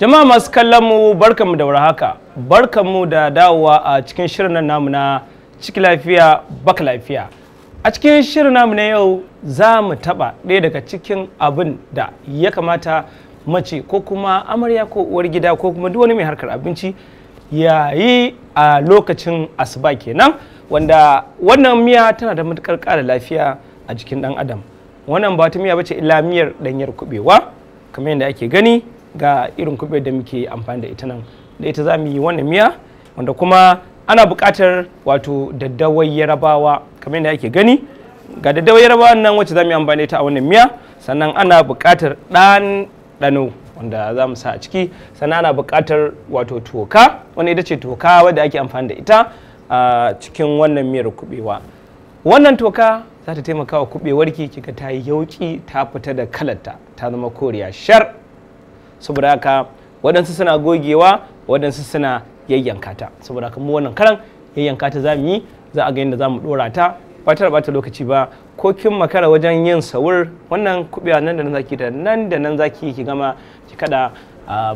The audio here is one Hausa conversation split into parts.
Jama'a masu kallon mu barkanmu da warhaka, barkanmu da dawowa a cikin shirin nan namu na ciki lafiya baka lafiya. A cikin shirin namu na yau za mu taɓa ɗaya daga cikin abin da ya kamata mace ko kuma amarya ko uwar gida ko kuma duk wani mai harkar abinci ya yi a lokacin asuba kenan, wanda wannan miya tana da matuƙar ƙara lafiya a jikin ɗan adam. Wannan ba ta miya bace illa miyar ɗanyar kuɓewa, kamar yadda ake gani ga irin kuɓewar da muke amfani da ita nan. Da ita za mu yi wannan miya, wanda kuma ana buƙatar wato daddawar yarabawa, kamar yadda ake gani ga daddawar yarabawa nan wacce za mu yi amfani da ita a wannan miya. Sannan ana buƙatar ɗano wanda za mu sa a ciki, sannan ana buƙatar wato toka, wanda ita ce toka wadda ake amfani da ita a cikin wannan miyar kuɓewa. Wannan toka za ta taimaka wa kuɓewarki kika ta yi yauƙi, ta fita da kalarta, ta zama koriya shar. Saboda haka waɗansu suna gogewa, waɗansu suna yayyanka ta. Saboda haka mu wannan karan yayyanka ta za mu yi, za a ga yadda za mu ɗora ta ba ta bata lokaci ba. Ko kin makara wajen yin sahur, wannan kuɓewa nan da nan zaki da nan da nan zaki ki gama ki kada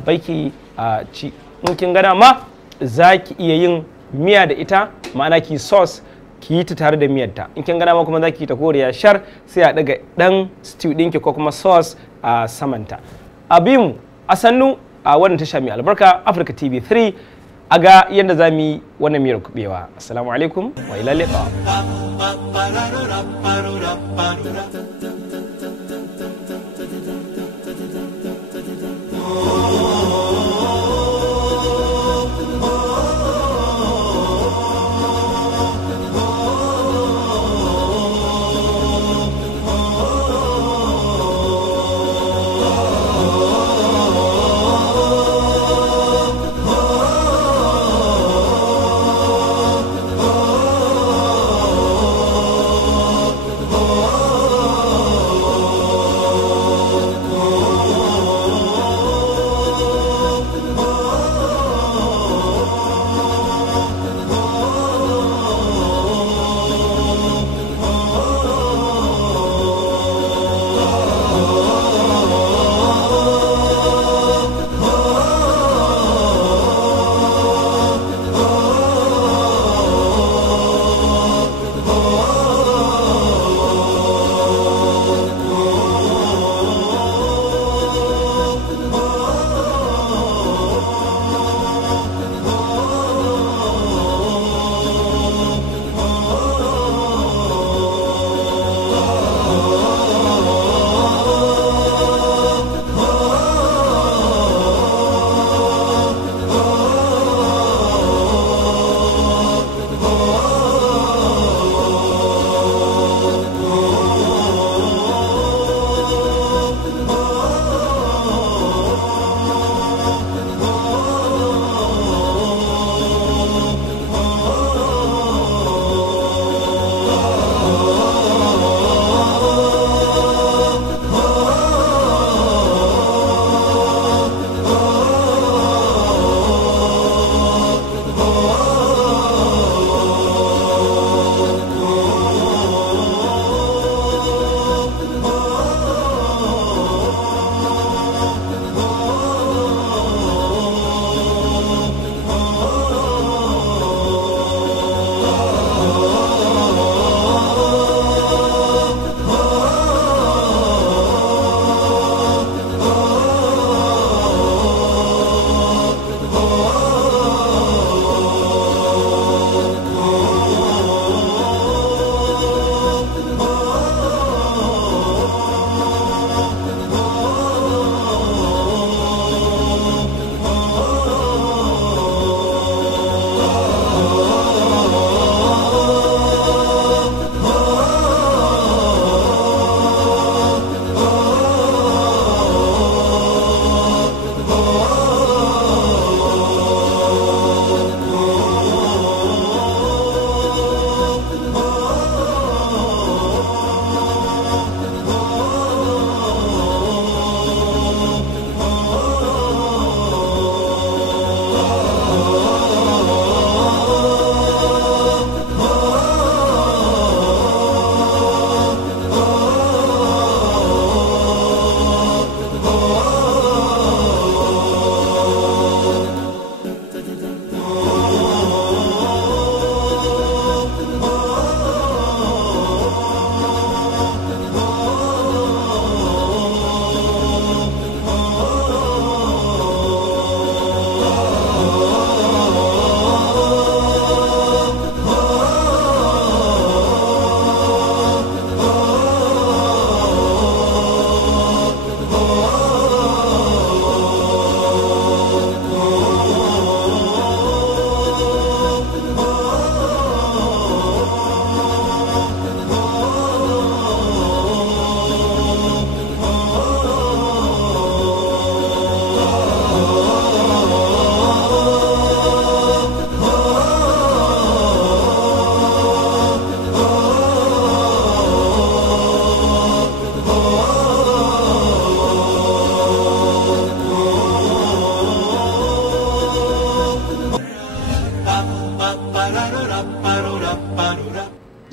baiki a ci. In kin gana ma za ki iya yin miya da ita, ma'ana ki sauce ki yi ta tare da miyarta. In kin gana ma kuma za ki yi ta koriya shar, sai a daga ɗan stew ɗinki ko kuma sauce a samanta. Abin a sannu a wannan tasha mai albarka Africa TV3 a ga yadda za mu yi wannan miyar kuɓewa. Assalamu alaikum wa ila liqa.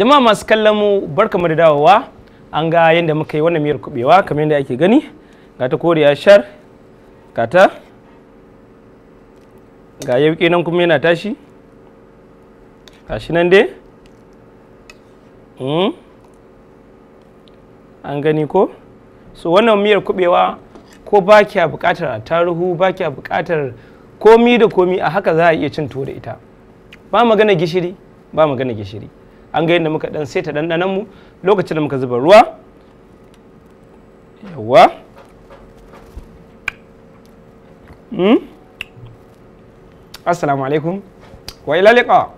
Jama'a masu kallon mu barkamu da dawowa. An ga yadda muka yi wannan miyar kubewa kamar yadda ake gani. Ga ta koriya shar, ga ta, ga yauƙi nan kuma yana tashi. Gashi nan dai. An gani ko? So wannan miyar kubewa ko ba kya buƙatar attaruhu, ba kya buƙatar komi da komi, a haka za a iya cin tuwo da ita. Ba magana gishiri, ba magana gishiri. An ga yadda muka dan saita dandanan mu lokacin da muka zuba ruwa. Yawa. Assalamu alaikum. Wa ila liqa.